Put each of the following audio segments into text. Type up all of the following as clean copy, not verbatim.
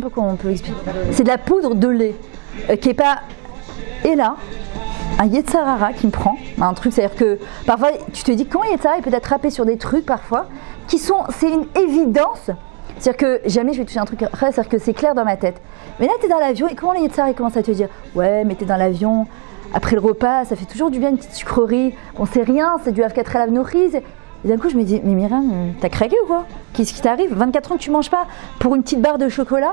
sais pas comment on peut expliquer. C'est de la poudre de lait qui est pas. Et là, un Yetzarara qui me prend, un truc, c'est-à-dire que parfois tu te dis comment Yetzarara il peut attraper sur des trucs parfois qui sont, c'est une évidence. C'est-à-dire que jamais je vais toucher un truc, c'est-à-dire que c'est clair dans ma tête. Mais là, tu es dans l'avion et comment les Yetzarara commencent à te dire ouais, mais tu es dans l'avion, après le repas, ça fait toujours du bien une petite sucrerie, on sait rien, c'est du F4 à la nourrice. Et d'un coup, je me dis mais Myriam, t'as craqué ou quoi? Qu'est-ce qui t'arrive? 24 ans que tu manges pas pour une petite barre de chocolat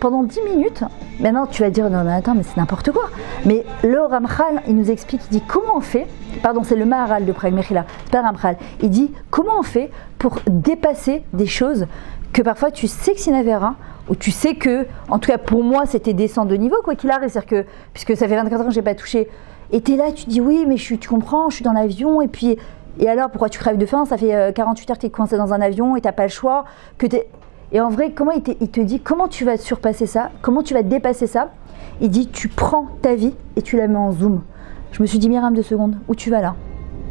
pendant 10 minutes. Maintenant, tu vas dire non, mais attends, mais c'est n'importe quoi. Mais le Ramchal, il nous explique, il dit comment on fait, pardon, c'est le Maharal de Prague Mechila, c'est pas Ramchal, il dit comment on fait pour dépasser des choses que parfois tu sais que c'est une avéra, ou tu sais que, en tout cas pour moi, c'était descendre de niveau, quoi qu'il arrive, c'est-à-dire que, puisque ça fait 24 ans que je n'ai pas touché, et tu es là, tu dis oui, mais tu comprends, je suis dans l'avion, et puis, et alors pourquoi tu crèves de faim? Ça fait 48 heures que tu es coincé dans un avion et tu n'as pas le choix, que et en vrai, comment il te dit, comment tu vas surpasser ça, comment tu vas dépasser ça? Il dit, tu prends ta vie et tu la mets en zoom. Je me suis dit, Myriam, 2 secondes, où tu vas là?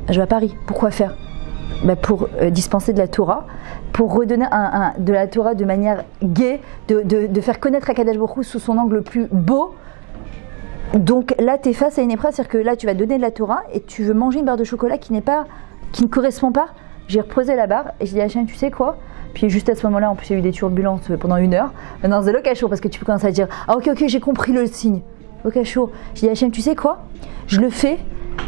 Je vais à Paris, pourquoi faire? Pour dispenser de la Torah, pour redonner de la Torah de manière gaie, de faire connaître Akadosh Baruch Hu sous son angle le plus beau. Donc là, tu es face à une épreuve, c'est-à-dire que là, tu vas donner de la Torah et tu veux manger une barre de chocolat qui ne correspond pas. J'ai reposé la barre et j'ai dit à Hachem, tu sais quoi? Puis juste à ce moment-là, en plus, il y a eu des turbulences pendant 1 heure. Maintenant, c'est le cachot parce que tu peux commencer à dire ah ok, j'ai compris le signe. Le cachot. J'ai dit à Hachem, tu sais quoi? Je le fais.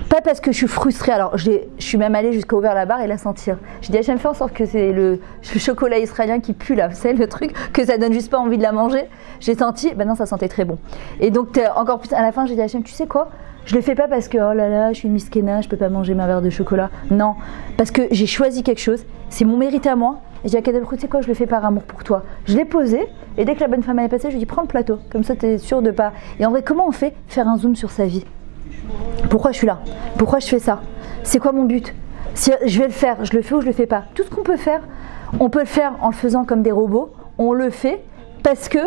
Pas parce que je suis frustrée, alors je suis même allée jusqu'à ouvrir la barre et la sentir. J'ai dit à Hachem, fais en sorte que c'est le chocolat israélien qui pue là, c'est le truc, que ça donne juste pas envie de la manger. J'ai senti, non, ça sentait très bon. Et donc encore plus à la fin, j'ai dit à Hachem, tu sais quoi? Je le fais pas parce que oh là là, je suis une miskena, je peux pas manger ma barre de chocolat. Non, parce que j'ai choisi quelque chose, c'est mon mérite à moi. Et j'ai dit à Kadesh, tu sais quoi, je le fais par amour pour toi. Je l'ai posé, et dès que la bonne femme est passée, je lui ai dit prends le plateau, comme ça tu es sûr de pas. Et en vrai, comment on fait? Faire un zoom sur sa vie. Pourquoi je suis là? Pourquoi je fais ça? C'est quoi mon but? Si je vais le faire, je le fais ou je le fais pas? Tout ce qu'on peut faire, on peut le faire en le faisant comme des robots. On le fait parce que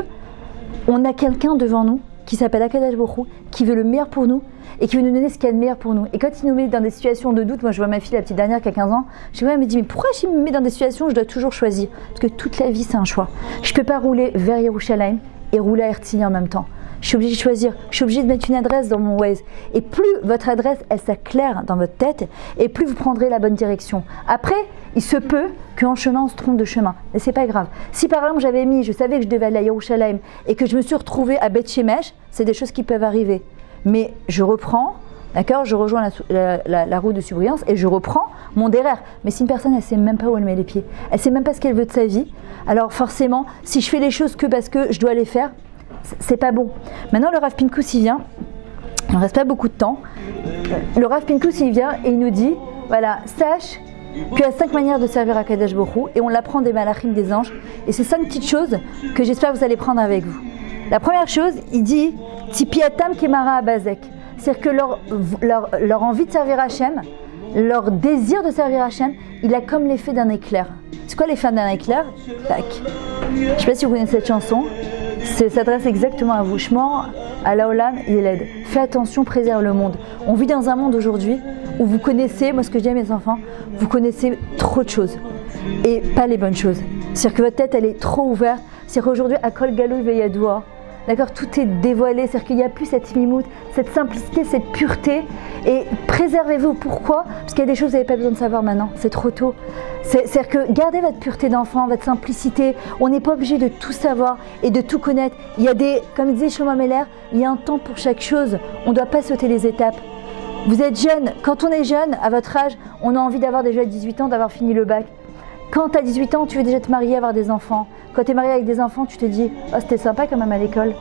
on a quelqu'un devant nous qui s'appelle Akadosh Baruch Hu, qui veut le meilleur pour nous et qui veut nous donner ce qu'il y a de meilleur pour nous. Et quand il nous met dans des situations de doute, moi je vois ma fille, la petite dernière qui a 15 ans, je me dis mais pourquoi je me mets dans des situations où je dois toujours choisir? Parce que toute la vie c'est un choix. Je ne peux pas rouler vers Yerushalayim et rouler à Herzliya en même temps. Je suis obligée de choisir, je suis obligée de mettre une adresse dans mon Waze. Et plus votre adresse, elle s'éclaire dans votre tête, et plus vous prendrez la bonne direction. Après, il se peut qu'en chemin, on se trompe de chemin. Et c'est pas grave. Si par exemple, je savais que je devais aller à Yerushalayim, et que je me suis retrouvée à Beth Shemesh, c'est des choses qui peuvent arriver. Mais je reprends, d'accord, je rejoins la route de surbrillance, et je reprends mon derrière. Mais si une personne, elle ne sait même pas où elle met les pieds, elle ne sait même pas ce qu'elle veut de sa vie, alors forcément, si je fais les choses que parce que je dois les faire, c'est pas bon. Maintenant, le Rav Pinkus, il vient, il ne reste pas beaucoup de temps. Le Rav Pinkus, il vient et il nous dit, voilà, sache qu'il y a 5 manières de servir à Kadosh Baruch Hu, et on l'apprend des malachim, des anges, et c'est 5 petites choses que j'espère que vous allez prendre avec vous. La première chose, il dit, Tipiatam Kemara Abazek, c'est-à-dire que leur envie de servir Hachem, leur désir de servir Hachem, il a comme l'effet d'un éclair. C'est quoi l'effet d'un éclair? Tac. Je ne sais pas si vous connaissez cette chanson. Ça s'adresse exactement à vous. Shmor à Laolam Yeled. Fais attention, préserve le monde. On vit dans un monde aujourd'hui où vous connaissez, moi ce que je dis à mes enfants, vous connaissez trop de choses et pas les bonnes choses. C'est-à-dire que votre tête elle est trop ouverte. C'est-à-dire qu'aujourd'hui, à Kol Galou Veyadoua, d'accord, tout est dévoilé. C'est-à-dire qu'il n'y a plus cette mimoute, cette simplicité, cette pureté. Et préservez-vous. Pourquoi? Parce qu'il y a des choses que vous n'avez pas besoin de savoir maintenant. C'est trop tôt. C'est-à-dire que gardez votre pureté d'enfant, votre simplicité. On n'est pas obligé de tout savoir et de tout connaître. Il y a comme disait Shlomo Meller, il y a un temps pour chaque chose. On ne doit pas sauter les étapes. Vous êtes jeune. Quand on est jeune, à votre âge, on a envie d'avoir déjà 18 ans, d'avoir fini le bac. Quand tu as 18 ans, tu veux déjà te marier, avoir des enfants. Quand tu es marié avec des enfants, tu te dis « Oh, c'était sympa quand même à l'école. »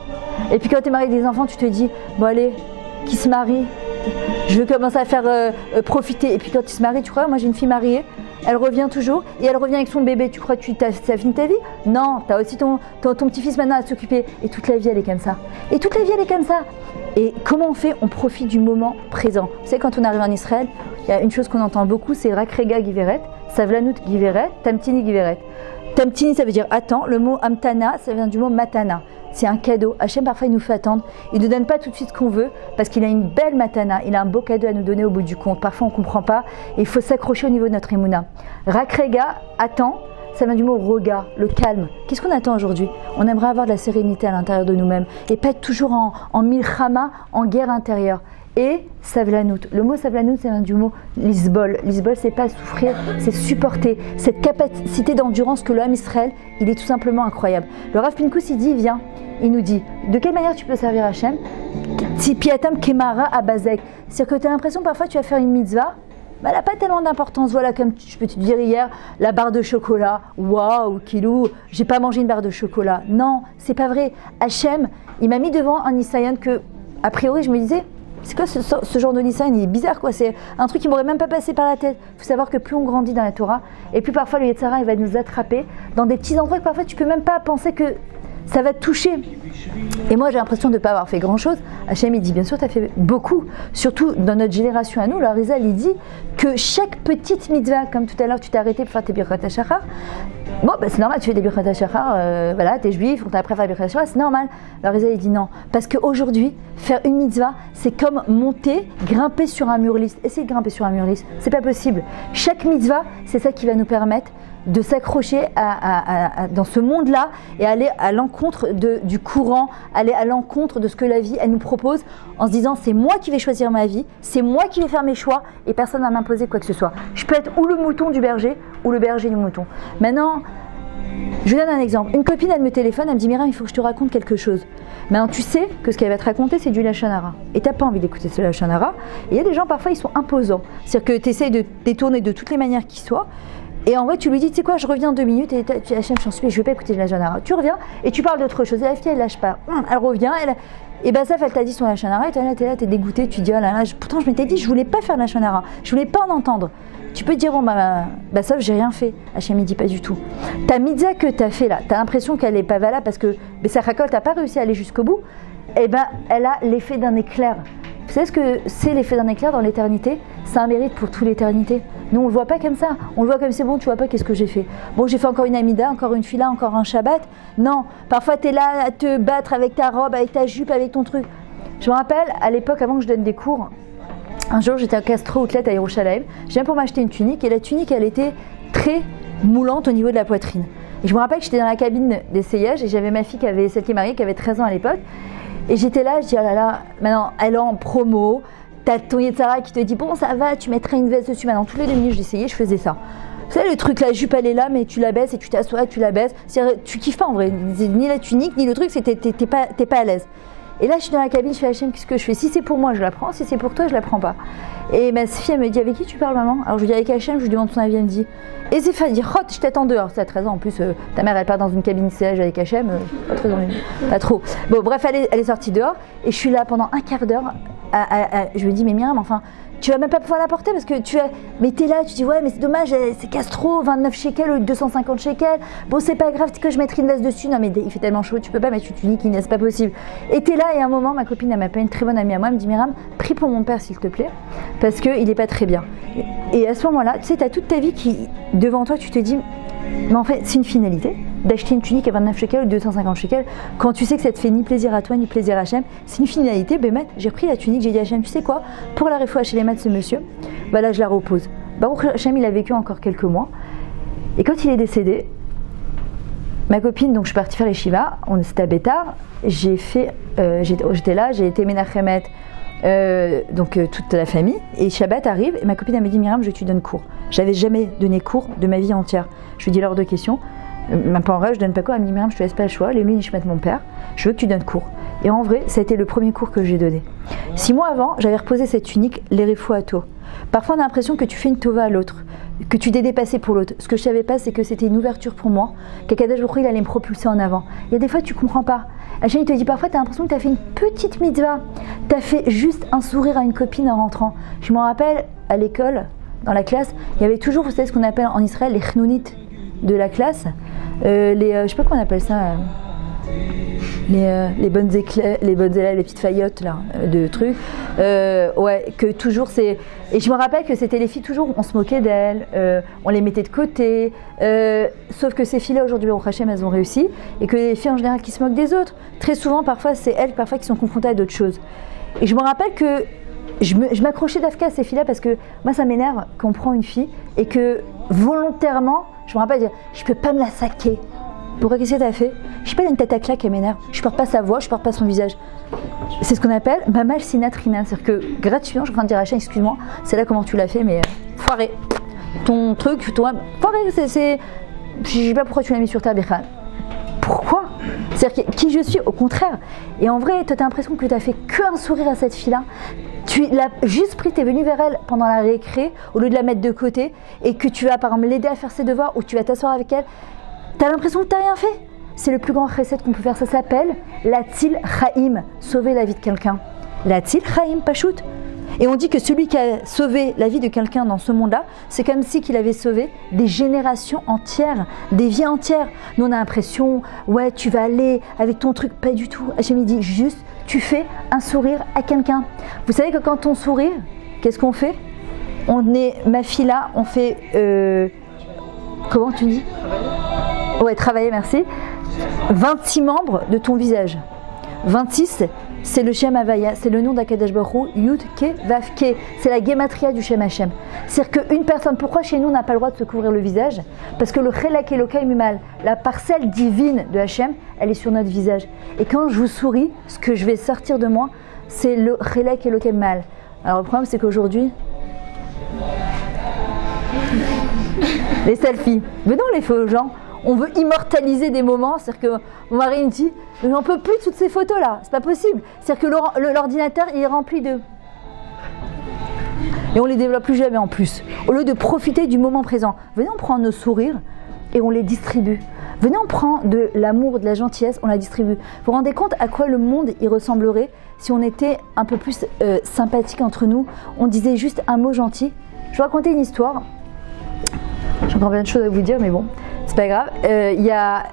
Et puis quand tu es marié avec des enfants, tu te dis « Bon allez, qui se marie? Je veux commencer à faire profiter. » Et puis quand tu te maries, tu crois, moi j'ai une fille mariée, elle revient toujours et elle revient avec son bébé. Tu crois que tu as fini ta vie? Non, tu as aussi ton petit-fils maintenant à s'occuper. Et toute la vie, elle est comme ça. Et toute la vie, elle est comme ça. Et comment on fait? On profite du moment présent. Vous savez, quand on arrive en Israël, il y a une chose qu'on entend beaucoup, c'est Rakrega Giveret, Savlanut Giveret, Tamtini Giveret. Tamtini, ça veut dire attends. Le mot Amtana, ça vient du mot Matana. C'est un cadeau. Hachem, parfois, il nous fait attendre. Il ne nous donne pas tout de suite ce qu'on veut parce qu'il a une belle Matana. Il a un beau cadeau à nous donner au bout du compte. Parfois, on ne comprend pas et il faut s'accrocher au niveau de notre Emouna. Rakrega, attends. ça vient du mot roga, le calme. Qu'est-ce qu'on attend aujourd'hui? On aimerait avoir de la sérénité à l'intérieur de nous-mêmes et pas être toujours en milchama, en guerre intérieure. Et savlanout. Le mot savlanout, c'est du mot lisbol. Lisbol, c'est pas souffrir, c'est supporter. Cette capacité d'endurance que l'homme Israël, il est tout simplement incroyable. Le Rav Pinkus, il dit, viens, il nous dit, de quelle manière tu peux servir Hachem? Piatam kemara abazek. C'est-à-dire que tu as l'impression, parfois, tu vas faire une mitzvah, bah, elle n'a pas tellement d'importance. Voilà, comme je peux te dire hier, la barre de chocolat. Waouh, Kilou, j'ai pas mangé une barre de chocolat. Non, c'est pas vrai. Hachem, il m'a mis devant un Nisayan que, a priori, je me disais, c'est quoi ce genre de Nisayan? Il est bizarre, quoi. C'est un truc qui m'aurait même pas passé par la tête. Il faut savoir que plus on grandit dans la Torah, et plus parfois le Yetzara, il va nous attraper dans des petits endroits que parfois tu peux même pas penser que ça va te toucher. Et moi, j'ai l'impression de ne pas avoir fait grand-chose. Hachem, il dit, bien sûr, tu as fait beaucoup. Surtout dans notre génération à nous, le Arizal, il dit que chaque petite mitzvah, comme tout à l'heure, tu t'es arrêté pour faire tes birkat hashachar. Bon, bah, c'est normal, tu fais des birkat hashachar, voilà, t'es juif, on t'a après faire des birkat hashachar, c'est normal. Le Arizal, il dit non. Parce qu'aujourd'hui, faire une mitzvah, c'est comme monter, grimper sur un mur lisse. Essayer de grimper sur un mur lisse, c'est pas possible. Chaque mitzvah, c'est ça qui va nous permettre de s'accrocher dans ce monde-là et aller à l'encontre du courant, aller à l'encontre de ce que la vie elle nous propose en se disant c'est moi qui vais choisir ma vie, c'est moi qui vais faire mes choix et personne ne va m'imposer quoi que ce soit. Je peux être ou le mouton du berger ou le berger du mouton. Maintenant, je vous donne un exemple. Une copine, elle me téléphone, elle me dit Myriam, il faut que je te raconte quelque chose. Maintenant, tu sais que ce qu'elle va te raconter, c'est du lachon hara. Et tu n'as pas envie d'écouter ce lachon hara. Et il y a des gens, parfois, ils sont imposants. C'est-à-dire que tu essaies de détourner de toutes les manières qui soient. Et en vrai, tu lui dis, tu sais quoi, je reviens 2 minutes et tu Hachem, j'en suis, je vais pas écouter de la Janara. Tu reviens et tu parles d'autre chose. Et la fille, elle lâche pas. Elle revient, et ben ça, elle t'a dit son la Janara, et t'es là, t'es dégoûté, tu dis, oh là là, pourtant je m'étais dit, je voulais pas faire de la Janara, je voulais pas en entendre. Tu peux te dire, bon bah ça, j'ai rien fait. Hachem, il dit pas du tout. Ta mitzvah que t'as fait là, t'as l'impression qu'elle est pas valable parce que Bessachakol, t'as pas réussi à aller jusqu'au bout, et ben elle a l'effet d'un éclair. Vous savez ce que c'est l'effet d'un éclair dans l'éternité? C'est un mérite pour toute l'éternité. Nous, on ne le voit pas comme ça. On le voit comme c'est bon, tu vois pas qu'est-ce que j'ai fait. Bon, j'ai fait encore une amida, encore une fila, encore un shabbat. Non, parfois tu es là à te battre avec ta robe, avec ta jupe, avec ton truc. Je me rappelle, à l'époque, avant que je donne des cours, un jour j'étais à Castro Outlet à Yerushalayim. Je viens pour m'acheter une tunique et la tunique, elle était très moulante au niveau de la poitrine. Et je me rappelle que j'étais dans la cabine d'essayage et j'avais ma fille celle qui est mariée, qui avait 13 ans à l'époque. Et j'étais là, je dis, oh là là, maintenant, elle est en promo, t'as ton Yetzara qui te dit, bon, ça va, tu mettrais une veste dessus. Maintenant, toutes les 2 minutes, j'essayais, je faisais ça. Vous savez, le truc, la jupe, elle est là, mais tu la baisses et tu t'assois, tu la baisses. Tu kiffes pas en vrai, ni la tunique, ni le truc, t'es pas à l'aise. Et là, je suis dans la cabine, je fais Hachem, qu'est-ce que je fais? Si c'est pour moi, je la prends, si c'est pour toi, je la prends pas. Et ma fille, elle me dit, avec qui tu parles, maman? Alors je lui dis, avec Hachem, je lui demande son avis, elle me dit, et c'est fait, elle dit, je t'attends dehors. C'est à 13 ans, en plus, ta mère, elle part dans une cabine de siège avec Hachem, pas trop. Bon, bref, elle est sortie dehors, et je suis là pendant un quart d'heure, je lui dis, mais Myriam, enfin, tu vas même pas pouvoir la porter parce que mais t'es là, tu dis ouais mais c'est dommage, c'est Castro, 29 shekels ou 250 shekels, bon c'est pas grave, que je mettrai une veste dessus, non mais il fait tellement chaud, tu peux pas mettre une tunique, c'est pas possible. Et t'es là et à un moment ma copine, elle m'appelle, une très bonne amie à moi, elle me dit Myriam, prie pour mon père s'il te plaît, parce qu'il est pas très bien. Et à ce moment-là, tu sais, t'as toute ta vie qui, devant toi, tu te dis, mais en fait c'est une finalité d'acheter une tunique à 29 shekels ou 250 shekels quand tu sais que ça te fait ni plaisir à toi ni plaisir à Hachem. C'est une finalité. Bémet, j'ai repris la tunique, j'ai dit à Hachem, tu sais quoi, pour la réfoua chez les maths de ce monsieur, bah là je la repose. Baruch Hachem, il a vécu encore quelques mois et quand il est décédé, ma copine, donc je suis partie faire les shivas, c'était à Bétar, j'étais là, j'ai été Menachemet, toute la famille, et Shabbat arrive et ma copine elle me dit Myriam, je te donne cours. J'avais jamais donné cours de ma vie entière. Je lui dis l'heure de question. Même pas en vrai, je donne pas cours. Elle me dit Myriam, je te laisse pas le choix. Les nuits, je mette mon père. Je veux que tu donnes cours. Et en vrai, ça a été le premier cours que j'ai donné. 6 mois avant, j'avais reposé cette tunique, les refouato. Parfois, on a l'impression que tu fais une tova à l'autre, que tu t'es dépassé pour l'autre. Ce que je savais pas, c'est que c'était une ouverture pour moi. Qu'Akadosh Baruch Hu, il allait me propulser en avant. Il y a des fois, tu comprends pas. Hachem, il te dit parfois, tu as l'impression que tu as fait une petite mitzvah. Tu as fait juste un sourire à une copine en rentrant. Je me rappelle, à l'école, dans la classe, il y avait toujours, vous savez ce qu'on appelle en Israël, les chnounites de la classe. Je sais pas comment on appelle ça, les bonnes élèves, les petites faillottes là, de trucs, ouais, que toujours c'est, et je me rappelle que c'était les filles toujours, on se moquait d'elles, on les mettait de côté, sauf que ces filles-là aujourd'hui au Hachem elles ont réussi, et que les filles en général qui se moquent des autres, très souvent parfois c'est elles parfois qui sont confrontées à d'autres choses. Et je me rappelle que je m'accrochais d'Afka à ces filles-là parce que moi ça m'énerve qu'on prend une fille et que volontairement, je me rappelle dire, je peux pas me la saquer. Pourquoi, qu'est-ce que t'as fait? Je sais pas, elle a une tête à claque, elle m'énerve. Je porte pas sa voix, je porte pas son visage. C'est ce qu'on appelle mamal sinatrina. C'est-à-dire que gratuitement, je suis en train de dire à Hachem, excuse-moi, c'est là comment tu l'as fait, mais foiré. Ton truc, foiré, c'est. Je sais pas pourquoi tu l'as mis sur ta Bichal. Pourquoi? C'est-à-dire qui je suis, au contraire. Et en vrai, toi, t'as l'impression que t'as fait qu'un sourire à cette fille-là. Tu l'as juste pris, t'es venu vers elle pendant la récré, au lieu de la mettre de côté, et que tu vas par exemple l'aider à faire ses devoirs, ou tu vas t'asseoir avec elle. T'as l'impression que t'as rien fait. C'est le plus grand recette qu'on peut faire. Ça s'appelle l'atil chaim, sauver la vie de quelqu'un. L'atil chaim, pachout. Et on dit que celui qui a sauvé la vie de quelqu'un dans ce monde-là, c'est comme si qu'il avait sauvé des générations entières, des vies entières. Nous, on a l'impression, ouais, tu vas aller avec ton truc. Pas du tout. Hachem dit juste, tu fais un sourire à quelqu'un. Vous savez que quand on sourit, qu'est-ce qu'on fait? On est, ma fille là, on fait, comment tu dis? Ouais, travailler, merci. 26 membres de ton visage. 26, c'est le Shem Havaya, c'est le nom d'Akadosh Baruch Hu, Yud Ke Vav Ke. C'est la gematria du Shem Hashem. C'est-à-dire qu'une personne, pourquoi chez nous on n'a pas le droit de se couvrir le visage? Parce que le Chelak Elokai Mimal, la parcelle divine de Hashem, elle est sur notre visage. Et quand je vous souris, ce que je vais sortir de moi, c'est le Chelak Elokai Mimal. Alors le problème, c'est qu'aujourd'hui, les selfies, venons les faux gens. On veut immortaliser des moments, c'est-à-dire que mon mari me dit « J'en peux plus de toutes ces photos-là, c'est pas possible ». C'est-à-dire que l'ordinateur, il est rempli de... Et on les développe plus jamais en plus. Au lieu de profiter du moment présent, venez on prend nos sourires et on les distribue. Venez on prend de l'amour, de la gentillesse, on la distribue. Vous vous rendez compte à quoi le monde y ressemblerait si on était un peu plus sympathique entre nous? On disait juste un mot gentil. Je vais raconter une histoire. J'ai encore plein de choses à vous dire, mais bon. C'est pas grave. Il y a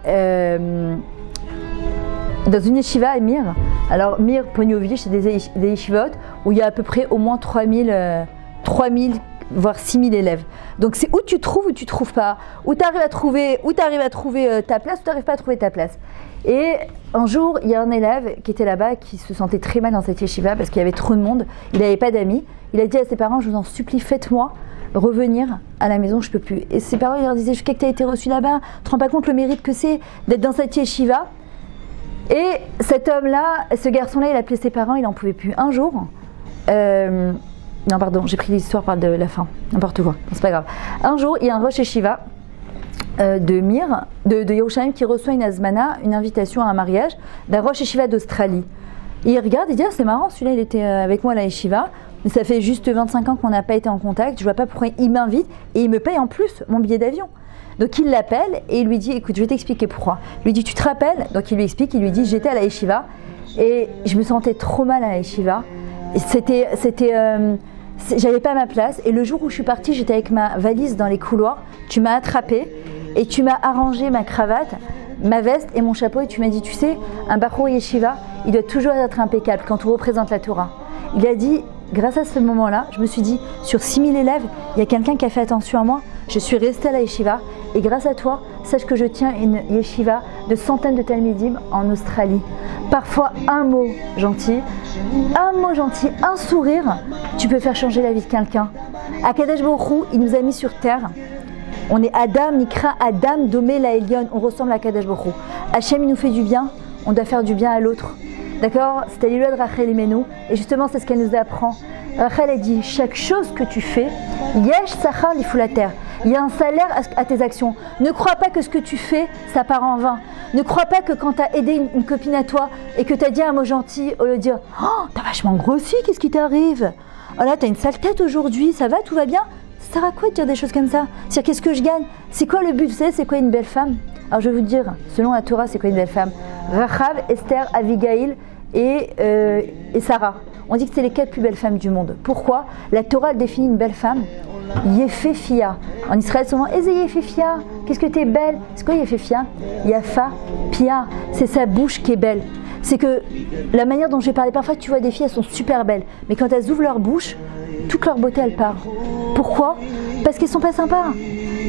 dans une yeshiva à Mir, alors Mir, Pognovich, c'est des yeshivot où il y a à peu près au moins 3000 voire 6000 élèves. Donc c'est où tu trouves ou tu trouves pas, où tu arrives à trouver ta place, ou tu n'arrives pas à trouver ta place. Et un jour, il y a un élève qui était là-bas qui se sentait très mal dans cette yeshiva parce qu'il y avait trop de monde, il n'avait pas d'amis. Il a dit à ses parents, je vous en supplie, faites-moi revenir à la maison, je peux plus. Et ses parents, ils leur disaient, je sais que tu as été reçu là-bas, tu te rends pas compte le mérite que c'est d'être dans cette yeshiva. Et cet homme-là, ce garçon-là, il appelait ses parents, il n'en pouvait plus. Un jour, non pardon, j'ai pris l'histoire par de la fin, n'importe quoi, c'est pas grave. Un jour, il y a un rosh yeshiva de Mir, de Yerushalayim, qui reçoit une azmana, une invitation à un mariage d'un rosh yeshiva d'Australie. Et il regarde, il dit, ah, c'est marrant, celui-là, il était avec moi à la yeshiva. Mais ça fait juste 25 ans qu'on n'a pas été en contact, je vois pas pourquoi il m'invite et il me paye en plus mon billet d'avion. Donc il l'appelle et il lui dit, écoute, je vais t'expliquer pourquoi. Il lui dit, tu te rappelles? Donc il lui explique, il lui dit, j'étais à la yeshiva et je me sentais trop mal à la yeshiva. J'avais pas ma place et le jour où je suis partie, j'étais avec ma valise dans les couloirs, tu m'as attrapée et tu m'as arrangé ma cravate, ma veste et mon chapeau et tu m'as dit, tu sais, un bachur yeshiva, il doit toujours être impeccable quand on représente la Torah. Il a dit, grâce à ce moment-là, je me suis dit, sur 6000 élèves, il y a quelqu'un qui a fait attention à moi. Je suis restée à la yeshiva et grâce à toi, sache que je tiens une yeshiva de centaines de talmidim en Australie. Parfois, un mot gentil, un sourire, tu peux faire changer la vie de quelqu'un. Akadosh Baruch Hu, il nous a mis sur terre. On est Adam, Nikra, Adam, Domé, la Elion. On ressemble à Akadosh Baruch Hu. Hachem, il nous fait du bien, on doit faire du bien à l'autre. D'accord? C'est à l'île de Rachel Imenu. Et justement, c'est ce qu'elle nous apprend. Rachel a dit, chaque chose que tu fais, yesh sachar lifulater. Il y a un salaire à tes actions. Ne crois pas que ce que tu fais, ça part en vain. Ne crois pas que quand tu as aidé une copine à toi et que tu as dit un mot gentil, au lieu de dire, oh, t'as vachement grossi, qu'est-ce qui t'arrive? Oh là, t'as une sale tête aujourd'hui, ça va, tout va bien? Ça sert à quoi de dire des choses comme ça? C'est-à-dire, qu'est-ce que je gagne? C'est quoi le but? Vous savez, c'est quoi une belle femme? Alors je vais vous dire, selon la Torah, c'est quoi une belle femme? Rachav, Esther, Abigail et Sarah. On dit que c'est les 4 plus belles femmes du monde. Pourquoi? La Torah définit une belle femme. Yefefia. En Israël, souvent, Eze Yefefia, qu'est-ce que t'es belle? C'est quoi Yefefia? Yafa, Pia. C'est sa bouche qui est belle. C'est que la manière dont j'ai parlé, parfois tu vois des filles, elles sont super belles. Mais quand elles ouvrent leur bouche, toute leur beauté, elle part. Pourquoi? Parce qu'elles sont pas sympas.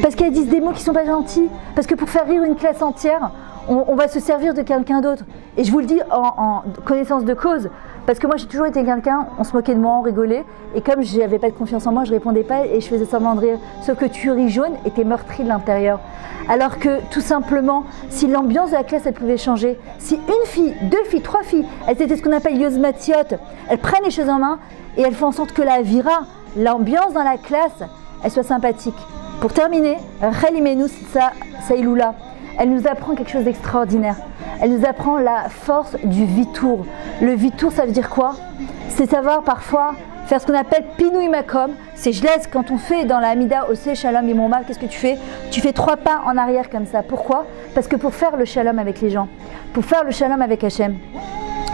Parce qu'elles disent des mots qui sont pas gentils. Parce que pour faire rire une classe entière, on va se servir de quelqu'un d'autre. Et je vous le dis en connaissance de cause, parce que moi j'ai toujours été quelqu'un, on se moquait de moi, on rigolait, et comme je n'avais pas de confiance en moi, je répondais pas et je faisais semblant de rire. Sauf que tu ris jaune et t'es meurtri de l'intérieur. Alors que tout simplement, si l'ambiance de la classe elle pouvait changer, si une fille, 2 filles, 3 filles, elles étaient ce qu'on appelle yozmatiotes, elles prennent les choses en main et elles font en sorte que la vira, l'ambiance dans la classe, elle soit sympathique. Pour terminer, Rachel Imenu Saïloula, elle nous apprend quelque chose d'extraordinaire. Elle nous apprend la force du vitour. Le vitour, ça veut dire quoi? C'est savoir parfois faire ce qu'on appelle pinouï makom. C'est je laisse, quand on fait dans la Hamida, Osé, Shalom, Imoma, qu'est-ce que tu fais? Tu fais 3 pas en arrière comme ça. Pourquoi? Parce que pour faire le shalom avec les gens, pour faire le shalom avec Hachem,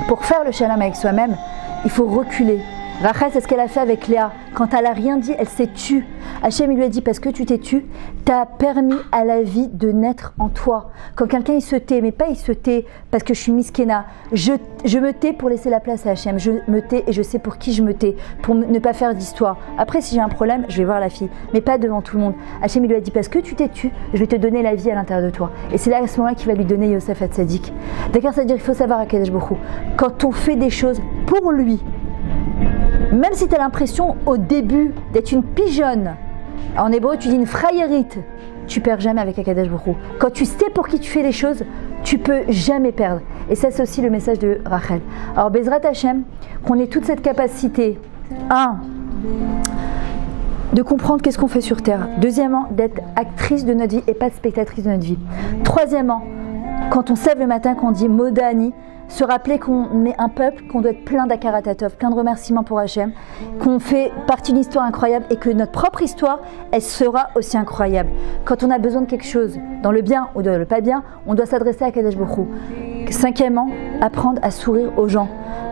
pour faire le shalom avec soi-même, il faut reculer. Rachel, c'est ce qu'elle a fait avec Léa. Quand elle n'a rien dit, elle s'est tue. Hachem, il lui a dit, parce que tu t'es tue, tu as permis à la vie de naître en toi. Quand quelqu'un, il se tait, mais pas il se tait parce que je suis miskena. Je me tais pour laisser la place à Hachem. Je me tais et je sais pour qui je me tais, pour ne pas faire d'histoire. Après, si j'ai un problème, je vais voir la fille, mais pas devant tout le monde. Hachem, il lui a dit, parce que tu t'es tue, je vais te donner la vie à l'intérieur de toi. Et c'est là, à ce moment-là, qu'il va lui donner Yosef Hatzadik. D'accord, c'est-à-dire qu'il faut savoir à Kadosh Baruch Hu, quand on fait des choses pour lui, même si tu as l'impression au début d'être une pigeonne, en hébreu tu dis une frayérite, tu perds jamais avec Akadosh Baruch Hu. Quand tu sais pour qui tu fais les choses, tu peux jamais perdre. Et ça, c'est aussi le message de Rachel. Alors Bezrat Hashem, qu'on ait toute cette capacité, 1, de comprendre qu'est-ce qu'on fait sur Terre. Deuxièmement, d'être actrice de notre vie et pas spectatrice de notre vie. Troisièmement, quand on se lève le matin, qu'on dit Modani, se rappeler qu'on est un peuple, qu'on doit être plein d'akaratatov, plein de remerciements pour Hachem, qu'on fait partie d'une histoire incroyable et que notre propre histoire, elle sera aussi incroyable. Quand on a besoin de quelque chose, dans le bien ou dans le pas bien, on doit s'adresser à Kadosh Baruch Hu. 5e, apprendre à sourire aux gens.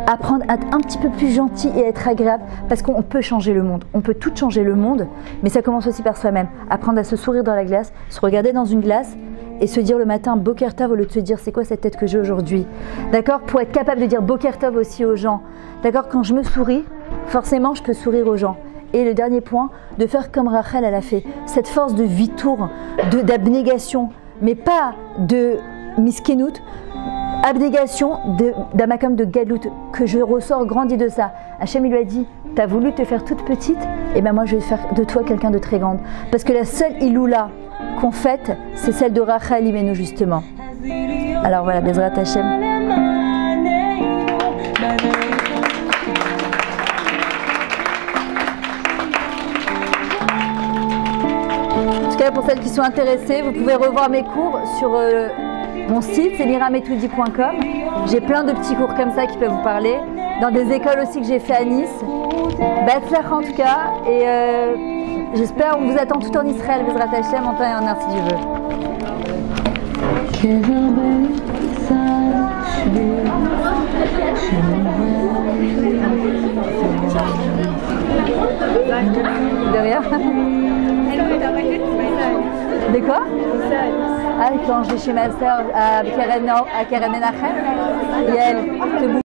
Apprendre à être un petit peu plus gentil et à être agréable, parce qu'on peut changer le monde. On peut tout changer le monde, mais ça commence aussi par soi-même. Apprendre à se sourire dans la glace, se regarder dans une glace, et se dire le matin Boker Tov au lieu de se dire c'est quoi cette tête que j'ai aujourd'hui. D'accord? Pour être capable de dire Boker Tov aussi aux gens. D'accord? Quand je me souris, forcément je peux sourire aux gens. Et le dernier point, de faire comme Rachel elle a fait. Cette force de vitour, d'abnégation, mais pas de miskenout, abnégation d'amakom de gadlout, que je ressors grandi de ça. Hachem il lui a dit, t'as voulu te faire toute petite, et ben moi je vais faire de toi quelqu'un de très grande. Parce que la seule iloula qu'on fête, c'est celle de Rachel Imenu justement. Alors voilà, Bezrat Hashem. En tout cas, pour celles qui sont intéressées, vous pouvez revoir mes cours sur mon site, c'est miramethoudi.com. J'ai plein de petits cours comme ça qui peuvent vous parler. Dans des écoles aussi que j'ai fait à Nice. Batzlach en tout cas. Et j'espère, on vous attend tout en Israël, Bezrat Hashem, en temps et en heure si Dieu veut. De rien. De quoi? Ah, quand je vais chez ma sœur à Keren Menachem, et elle te